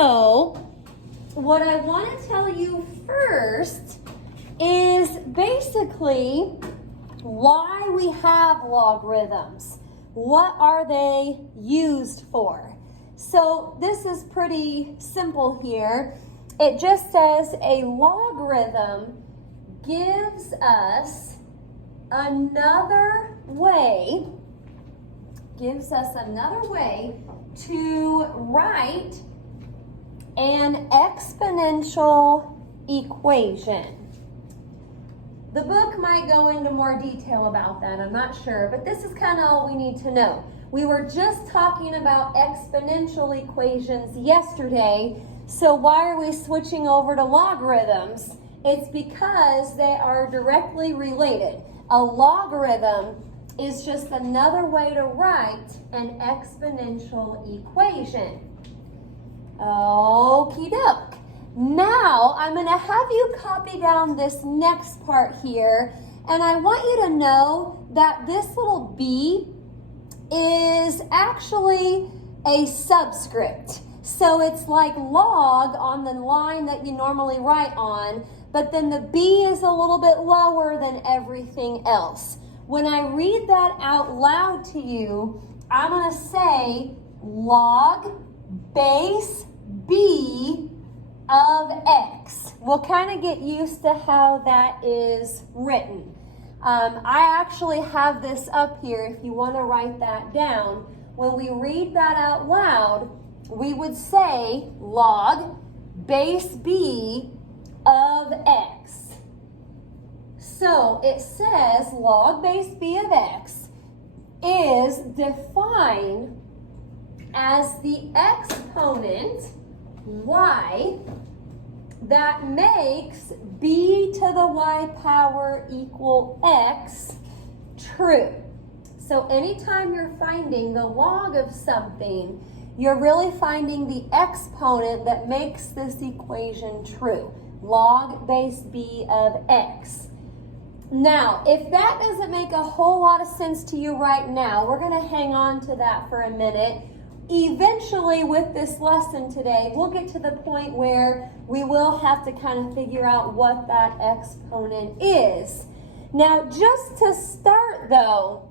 So, what I want to tell you first is basically why we have logarithms. What are they used for? So, this is pretty simple here. It just says a logarithm gives us another way to write an exponential equation. The book might go into more detail about that, I'm not sure, but this is kind of all we need to know. We were just talking about exponential equations yesterday, so why are we switching over to logarithms? It's because they are directly related. A logarithm is just another way to write an exponential equation. Okie doke. Now, I'm going to have you copy down this next part here, and I want you to know that this little b is actually a subscript. So it's like log on the line that you normally write on, but then the b is a little bit lower than everything else. When I read that out loud to you, I'm going to say log base b of x. We'll kind of get used to how that is written. I actually have this up here if you want to write that down. When we read that out loud, we would say log base b of x. So it says log base b of x is defined as the exponent y that makes b to the y power equal x true. So anytime you're finding the log of something, you're really finding the exponent that makes this equation true. Log base b of x. Now, if that doesn't make a whole lot of sense to you right now, we're going to hang on to that for a minute. Eventually, with this lesson today, we'll get to the point where we will have to kind of figure out what that exponent is. Now, just to start though,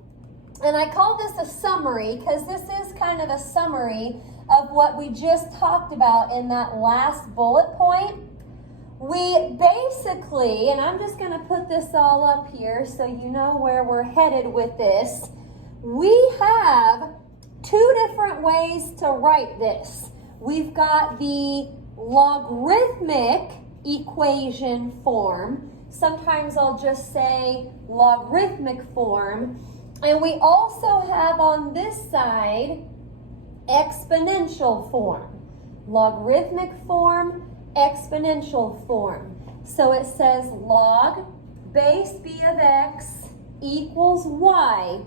and I call this a summary because this is kind of a summary of what we just talked about in that last bullet point. We basically, and I'm just going to put this all up here so you know where we're headed with this. We have two different ways to write this. We've got the logarithmic equation form. Sometimes I'll just say logarithmic form. And we also have on this side exponential form. Logarithmic form, exponential form. So it says log base b of x equals y.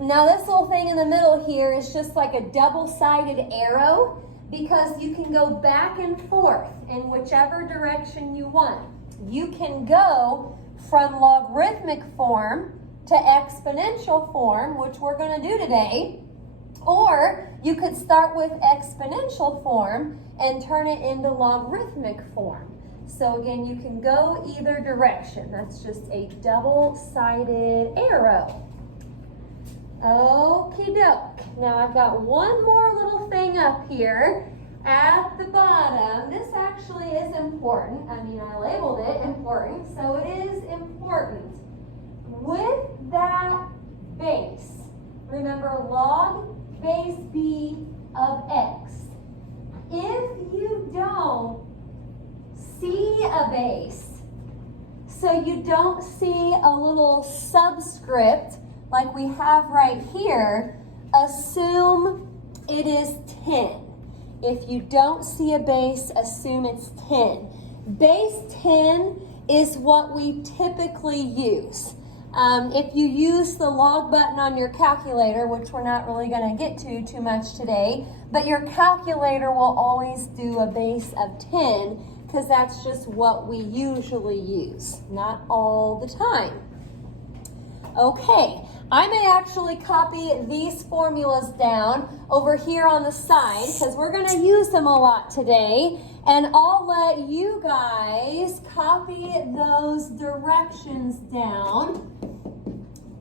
Now this little thing in the middle here is just like a double-sided arrow because you can go back and forth in whichever direction you want. You can go from logarithmic form to exponential form, which we're going to do today, or you could start with exponential form and turn it into logarithmic form. So again, you can go either direction. That's just a double-sided arrow. Okie doke. Now I've got one more little thing up here at the bottom. This actually is important. I mean, I labeled it important, so it is important. With that base, remember log base b of x. If you don't see a base, so you don't see a little subscript like we have right here, assume it is 10. If you don't see a base, assume it's 10. Base 10 is what we typically use. If you use the log button on your calculator, which we're not really going to get to too much today, but your calculator will always do a base of 10 because that's just what we usually use, not all the time. Okay, I may actually copy these formulas down over here on the side because we're going to use them a lot today. And I'll let you guys copy those directions down.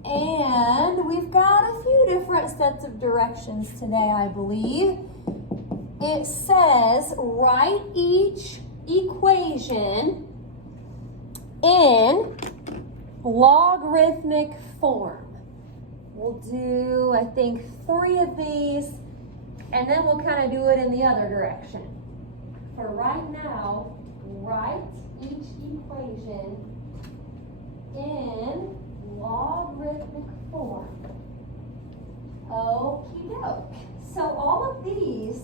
And we've got a few different sets of directions today, I believe. It says write each equation in logarithmic form. We'll do, I think, 3 of these, and then we'll kind of do it in the other direction. For right now, write each equation in logarithmic form. Okie doke. So all of these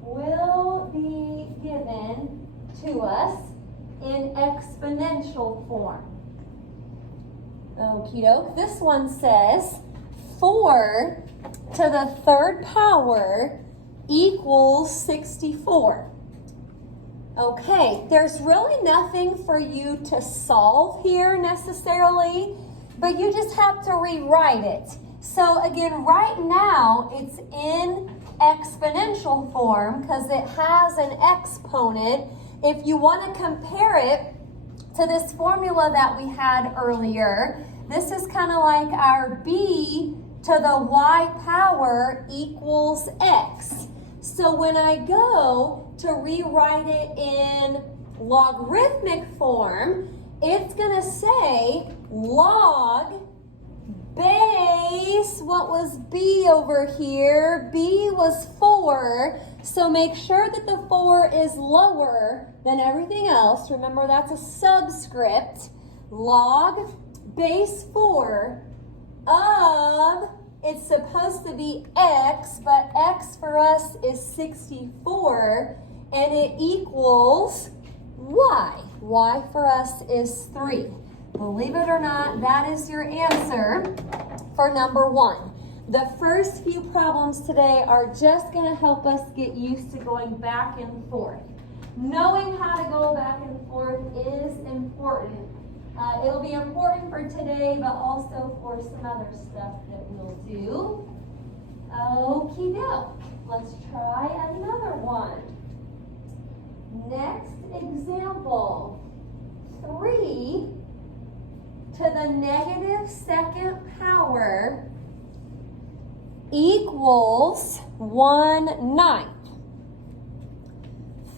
will be given to us in exponential form. Okie doke. This one says 4 to the 3rd power equals 64. Okay, there's really nothing for you to solve here necessarily, but you just have to rewrite it. So again, right now it's in exponential form because it has an exponent. If you want to compare it to this formula that we had earlier, this is kind of like our b to the y power equals x. So when I go to rewrite it in logarithmic form, it's going to say log base, what was b over here? B was 4, so make sure that the 4 is lower than everything else. Remember, that's a subscript. Log base 4 of, it's supposed to be x, but x for us is 64, and it equals y. Y for us is 3. Believe it or not, that is your answer for number 1. The first few problems today are just going to help us get used to going back and forth. Knowing how to go back and forth is important. It'll be important for today, but also for some other stuff that we'll do. Okie doke. Let's try another one. Next example. 3 to the -2nd power equals 1/9.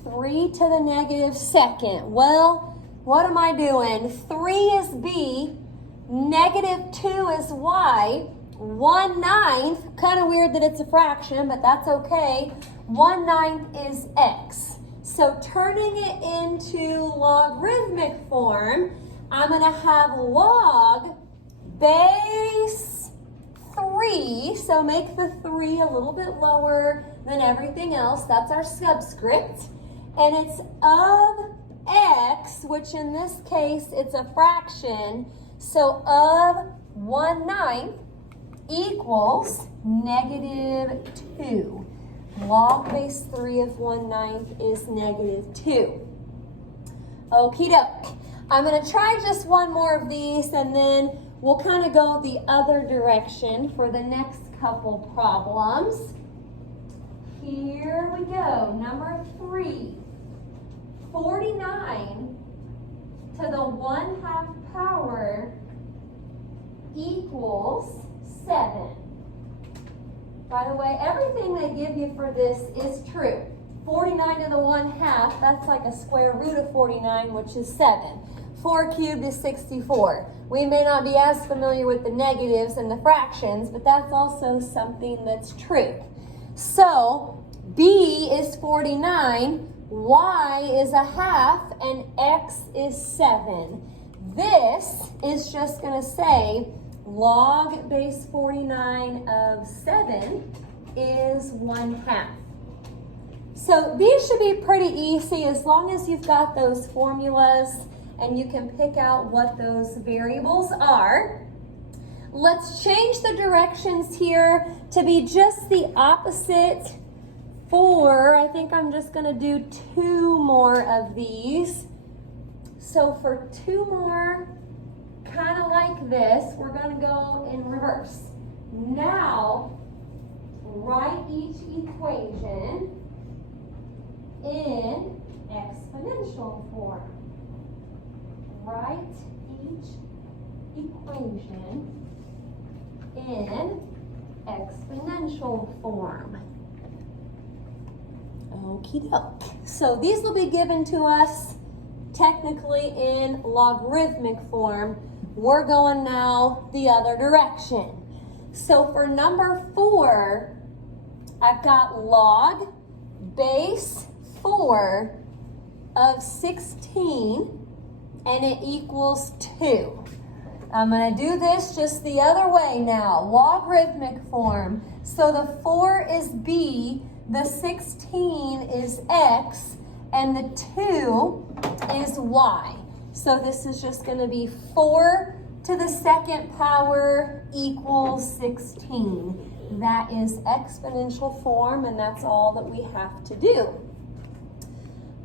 3 to the -2nd. Well, what am I doing? 3 is b, -2 is y, 1/9, kind of weird that it's a fraction, but that's okay. 1/9 is x. So turning it into logarithmic form, I'm going to have log base 3, so make the 3 a little bit lower than everything else. That's our subscript. And it's of x, which in this case, it's a fraction. So of 1/9 equals -2. Log base 3 of 1/9 is -2. Okie doke. I'm going to try just one more of these, and then we'll kind of go the other direction for the next couple problems. Here we go. Number 3. 49 to the 1/2 power equals 7. By the way, everything they give you for this is true. 49 to the 1/2, that's like a square root of 49, which is 7. 4 cubed is 64. We may not be as familiar with the negatives and the fractions, but that's also something that's true. So, b is 49, y is 1/2, and x is 7. This is just going to say log base 49 of 7 is 1/2. So these should be pretty easy as long as you've got those formulas and you can pick out what those variables are. Let's change the directions here to be just the opposite. I think I'm just going to do 2 more of these. So for 2 more kind of like this. We're going to go in reverse. Now, write each equation in exponential form. Write each equation in exponential form. Okie doke. So these will be given to us technically in logarithmic form. We're going now the other direction. So for number 4, I've got log base 4 of 16, and it equals 2. I'm going to do this just the other way now, logarithmic form. So the 4 is b, the 16 is x, and the 2 is y. So this is just going to be 4 to the second power equals 16. That is exponential form, and that's all that we have to do.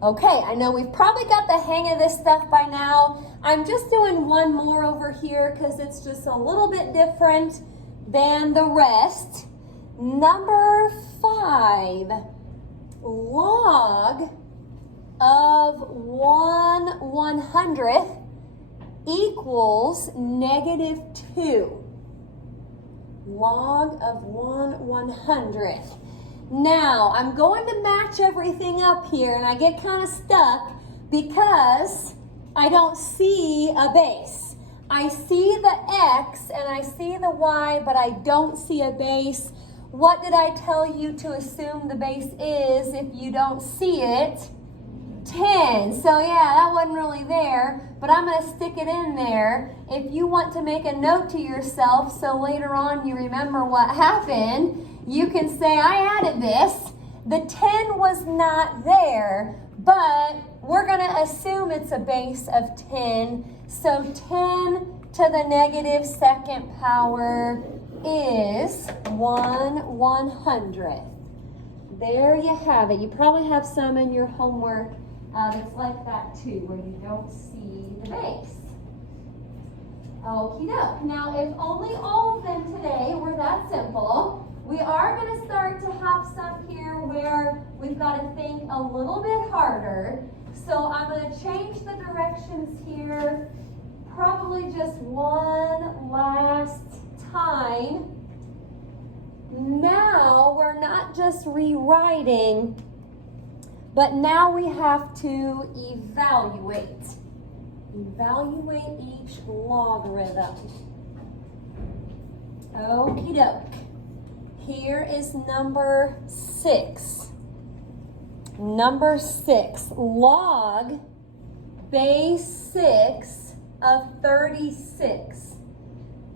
Okay, I know we've probably got the hang of this stuff by now. I'm just doing one more over here because it's just a little bit different than the rest. Number 5, log of 1/100th equals -2. Log of 1/100th. Now, I'm going to match everything up here, and I get kind of stuck because I don't see a base. I see the x and I see the y, but I don't see a base. What did I tell you to assume the base is if you don't see it? 10. So yeah, that wasn't really there, but I'm going to stick it in there. If you want to make a note to yourself so later on you remember what happened, you can say, I added this. The 10 was not there, but we're going to assume it's a base of 10. So 10 to the -2nd power is 1/100th. There you have it. You probably have some in your homework that's like that too, where you don't see the base. Okie doke. Now, if only all of them today were that simple, we are going to start to have some here where we've got to think a little bit harder. So I'm going to change the directions here, probably just one last time. Now we're not just rewriting, but now we have to evaluate. Evaluate each logarithm. Okie doke. Here is number 6. Number 6, log base 6 of 36.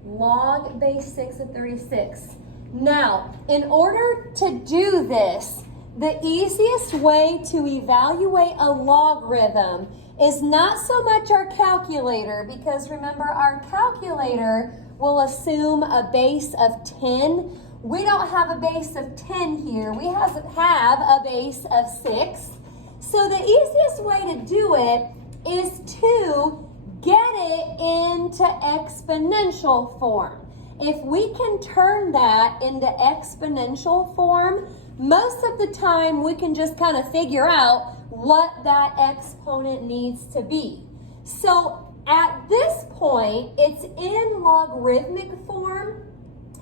Log base 6 of 36. Now, in order to do this, the easiest way to evaluate a logarithm is not so much our calculator, because remember, our calculator will assume a base of 10. We don't have a base of 10 here. We have a base of 6. So the easiest way to do it is to get it into exponential form. If we can turn that into exponential form, most of the time we can just kind of figure out what that exponent needs to be. So at this point, it's in logarithmic form.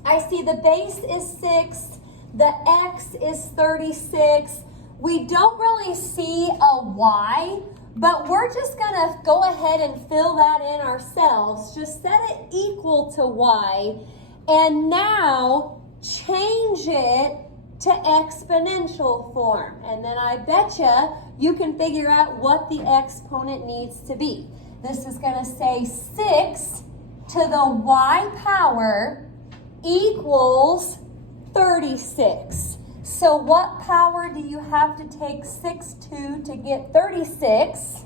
I see the base is 6, the x is 36. We don't really see a y, but we're just going to go ahead and fill that in ourselves. Just set it equal to y, and now change it to exponential form. And then I betcha you can figure out what the exponent needs to be. This is going to say 6 to the y power equals 36. So what power do you have to take 6 to get 36?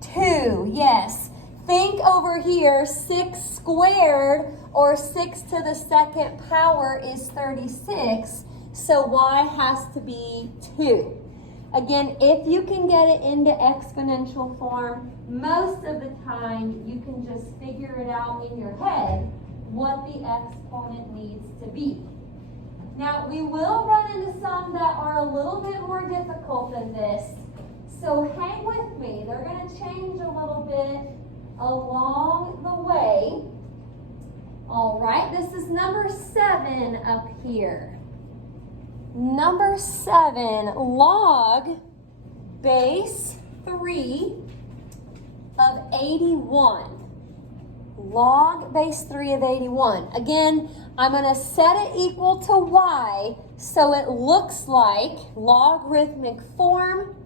2, yes. Think over here, 6 squared, or 6 to the 2nd power is 36. So y has to be 2. Again, if you can get it into exponential form, most of the time you can just figure it out in your head what the exponent needs to be. Now, we will run into some that are a little bit more difficult than this, so hang with me. They're going to change a little bit along the way. All right, this is number 7 up here. Number 7, log base 3 of 81. Log base 3 of 81. Again, I'm going to set it equal to y so it looks like logarithmic form.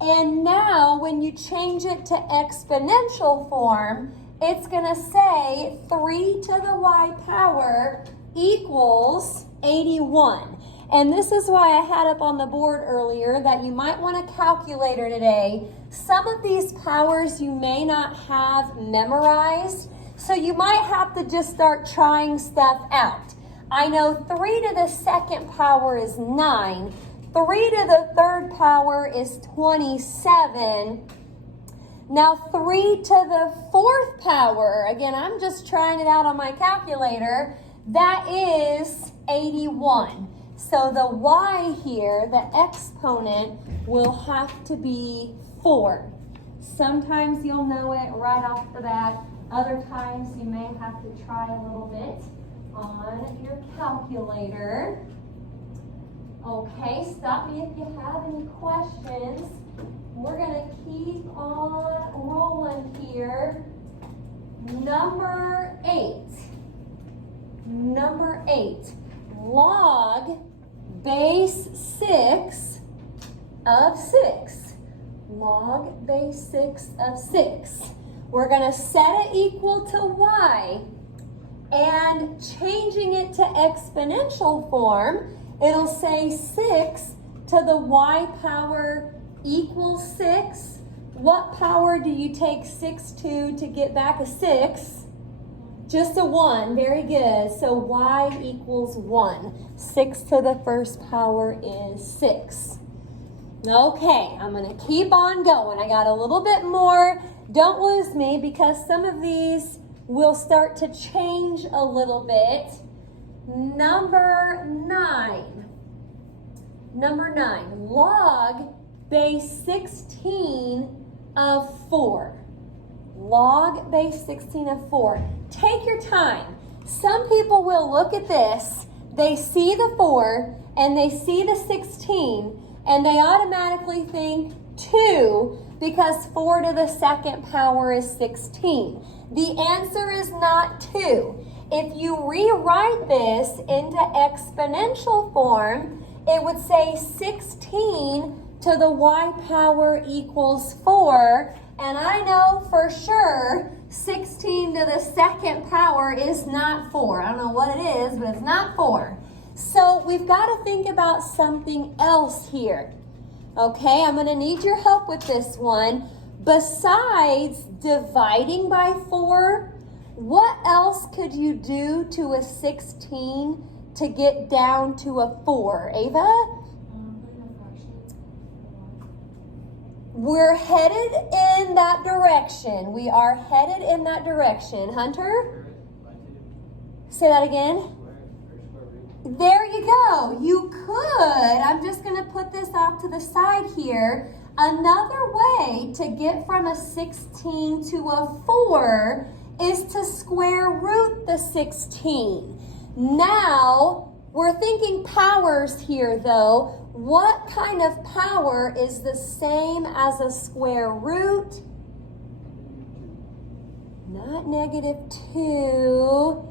And now when you change it to exponential form, it's going to say 3 to the y power equals 81. And this is why I had up on the board earlier that you might want a calculator today. Some of these powers you may not have memorized, so you might have to just start trying stuff out. I know 3 to the second power is 9. 3 to the third power is 27. Now 3 to the fourth power, again, I'm just trying it out on my calculator, that is 81. So the y here, the exponent, will have to be 4. Sometimes you'll know it right off the bat. Other times you may have to try a little bit on your calculator. Okay, stop me if you have any questions. We're going to keep on rolling here. Number 8. Number 8. Log base 6 of 6. Log base 6 of 6. We're going to set it equal to y, and changing it to exponential form, it'll say 6 to the y power equals 6. What power do you take 6 to get back a 6? Just a 1. Very good. So y equals 1. 6 to the first power is 6. Okay, I'm going to keep on going. I got a little bit more. Don't lose me because some of these will start to change a little bit. Number 9. Number 9. Log base 16 of 4. Log base 16 of 4. Take your time. Some people will look at this, they see the 4, and they see the 16, and they automatically think 2 because 4 to the second power is 16. The answer is not 2. If you rewrite this into exponential form, it would say 16 to the y power equals 4. And I know for sure 16 to the second power is not 4. I don't know what it is, but it's not 4. So we've got to think about something else here. Okay, I'm going to need your help with this one. Besides dividing by 4, what else could you do to a 16 to get down to a 4? Ava? We're headed in that direction. We are headed in that direction. Hunter? Say that again. There you go. You could. I'm just going to put this off to the side here. Another way to get from a 16 to a 4 is to square root the 16. Now, we're thinking powers here though. What kind of power is the same as a square root? Not -2.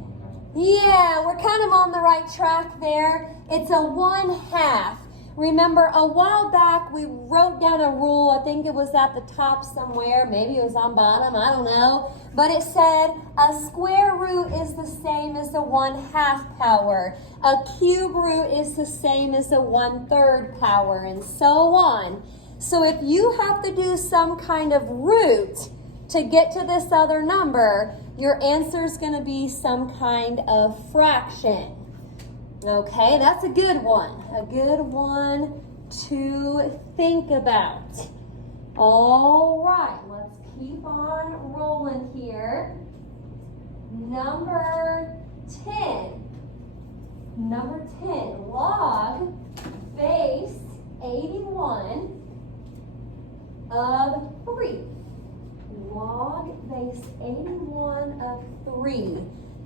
Yeah, we're kind of on the right track there. It's a 1/2. Remember, a while back we wrote down a rule. I think it was at the top somewhere. Maybe it was on bottom. I don't know. But it said a square root is the same as a 1/2 power. A cube root is the same as a 1/3 power, and so on. So if you have to do some kind of root to get to this other number, your answer is going to be some kind of fraction. Okay, that's a good one. A good one to think about. All right, let's keep on rolling here. Number 10. Number 10, log base 81 of 3. Log base 81 of 3.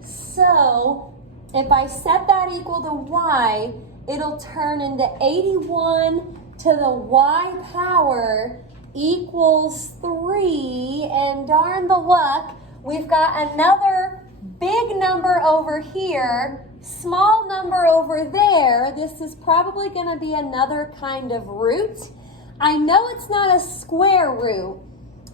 So, if I set that equal to y, it'll turn into 81 to the y power equals 3. And darn the luck, we've got another big number over here, small number over there. This is probably going to be another kind of root. I know it's not a square root.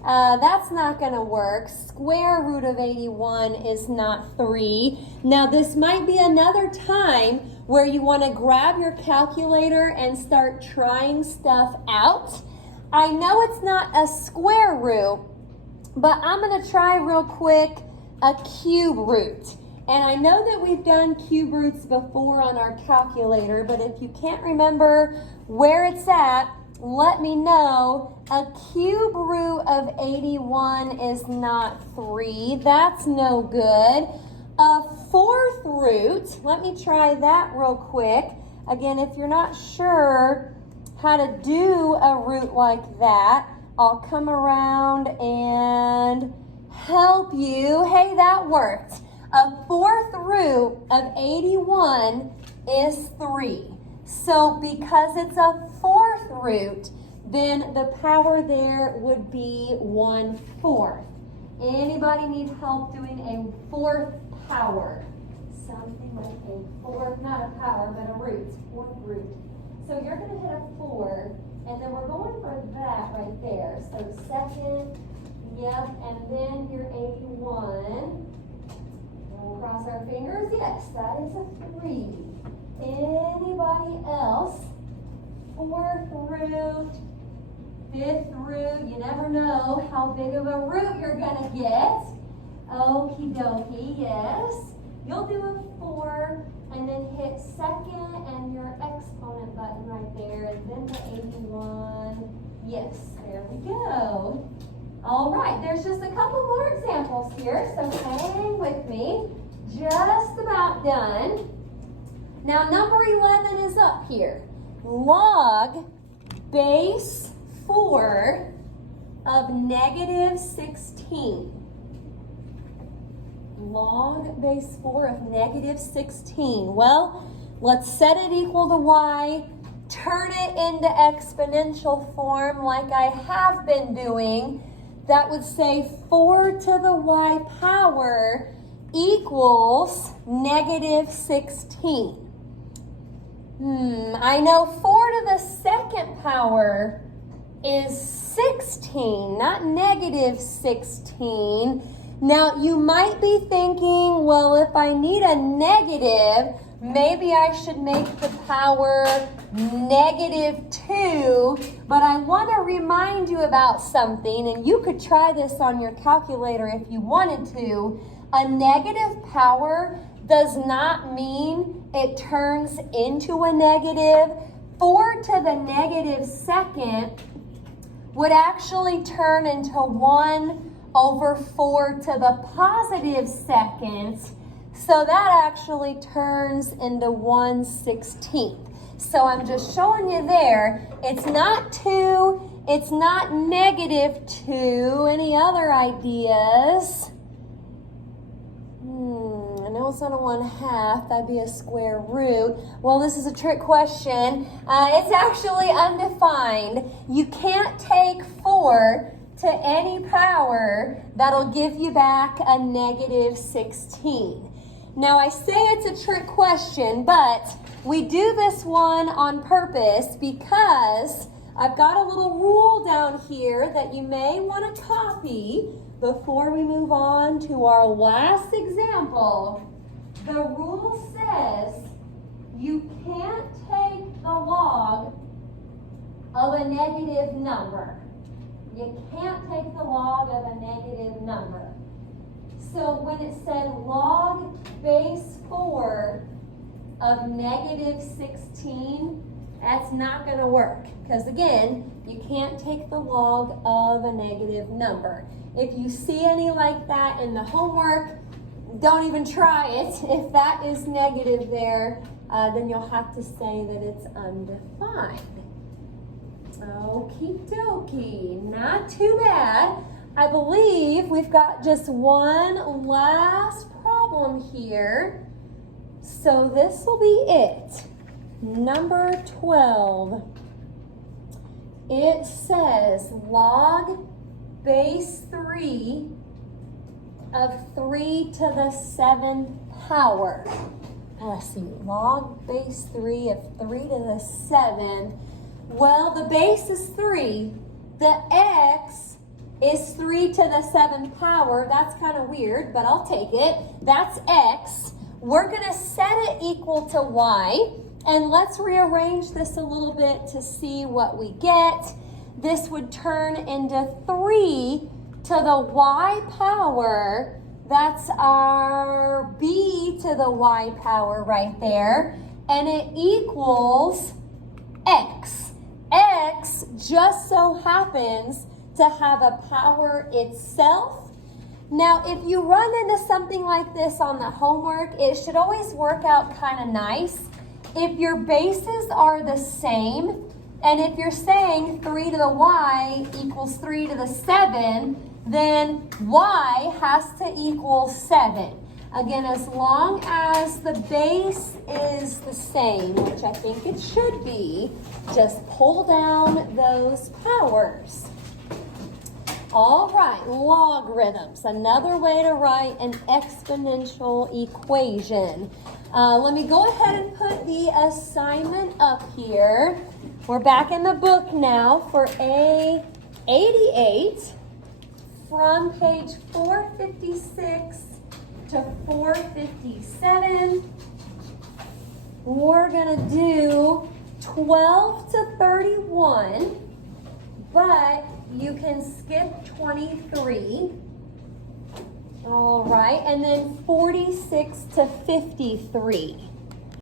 That's not going to work. Square root of 81 is not 3. Now, this might be another time where you want to grab your calculator and start trying stuff out. I know it's not a square root, but I'm going to try real quick a cube root. And I know that we've done cube roots before on our calculator, but if you can't remember where it's at, let me know. A cube root of 81 is not 3. That's no good. A fourth root, let me try that real quick. Again, if you're not sure how to do a root like that, I'll come around and help you. Hey, that worked. A fourth root of 81 is 3. So because it's a fourth root, then the power there would be 1/4. Anybody need help doing a fourth power? Something like a fourth, not a power, but a root, fourth root. So you're going to hit a 4, and then we're going for that right there. So second, yep, and then your 81. We'll cross our fingers. Yes, that is a 3. Anybody else? Fourth root, fifth root. You never know how big of a root you're going to get. Okie dokie, yes. You'll do a 4 and then hit second and your exponent button right there, and then the 81. Yes, there we go. All right, there's just a couple more examples here, so hang with me. Just about done. Now, number 11 is up here. Log base 4 of negative 16. Log base 4 of negative 16. Well, let's set it equal to y, turn it into exponential form like I have been doing. That would say 4 to the y power equals negative 16. I know 4 to the second power is 16, not negative 16. Now, you might be thinking, well, if I need a negative, maybe I should make the power negative 2, but I want to remind you about something, and you could try this on your calculator if you wanted to. A negative power does not mean it turns into a negative. 4 to the negative second would actually turn into 1 over 4 to the positive second. So that actually turns into 1/16. So I'm just showing you there. It's not 2. It's not negative 2. Any other ideas? I know it's not a 1/2. That'd be a square root. Well, this is a trick question. It's actually undefined. You can't take 4 to any power that'll give you back a negative 16. Now, I say it's a trick question, but we do this one on purpose because I've got a little rule down here that you may want to copy before we move on to our last example. The rule says you can't take the log of a negative number. You can't take the log of a negative number. So when it said log base 4 of negative 16, That's not going to work because, again, you can't take the log of a negative number. If you see any like that in the homework, don't even try it. If that is negative there, then you'll have to say that it's undefined. Okie dokie, not too bad. I believe we've got just one last problem here. So this will be it. Number 12. It says log base 3 of 3 to the 7th power. Let's see, log base 3 of 3 to the 7th. Well, the base is 3. The x is 3 to the 7th power. That's kind of weird, but I'll take it. That's x. We're going to set it equal to y. And let's rearrange this a little bit to see what we get. This would turn into 3 to the y power. That's our b to the y power right there. And it equals x. X just so happens to have a power itself. Now, if you run into something like this on the homework, it should always work out kind of nice. If your bases are the same, and if you're saying 3 to the y equals 3 to the 7, then y has to equal 7. Again, as long as the base is the same, which I think it should be, just pull down those powers. All right, logarithms, another way to write an exponential equation. Let me go ahead and put the assignment up here. We're back in the book now for A88 from page 456 to 457. We're going to do 12 to 31, but you can skip 23. All right, and then 46 to 53.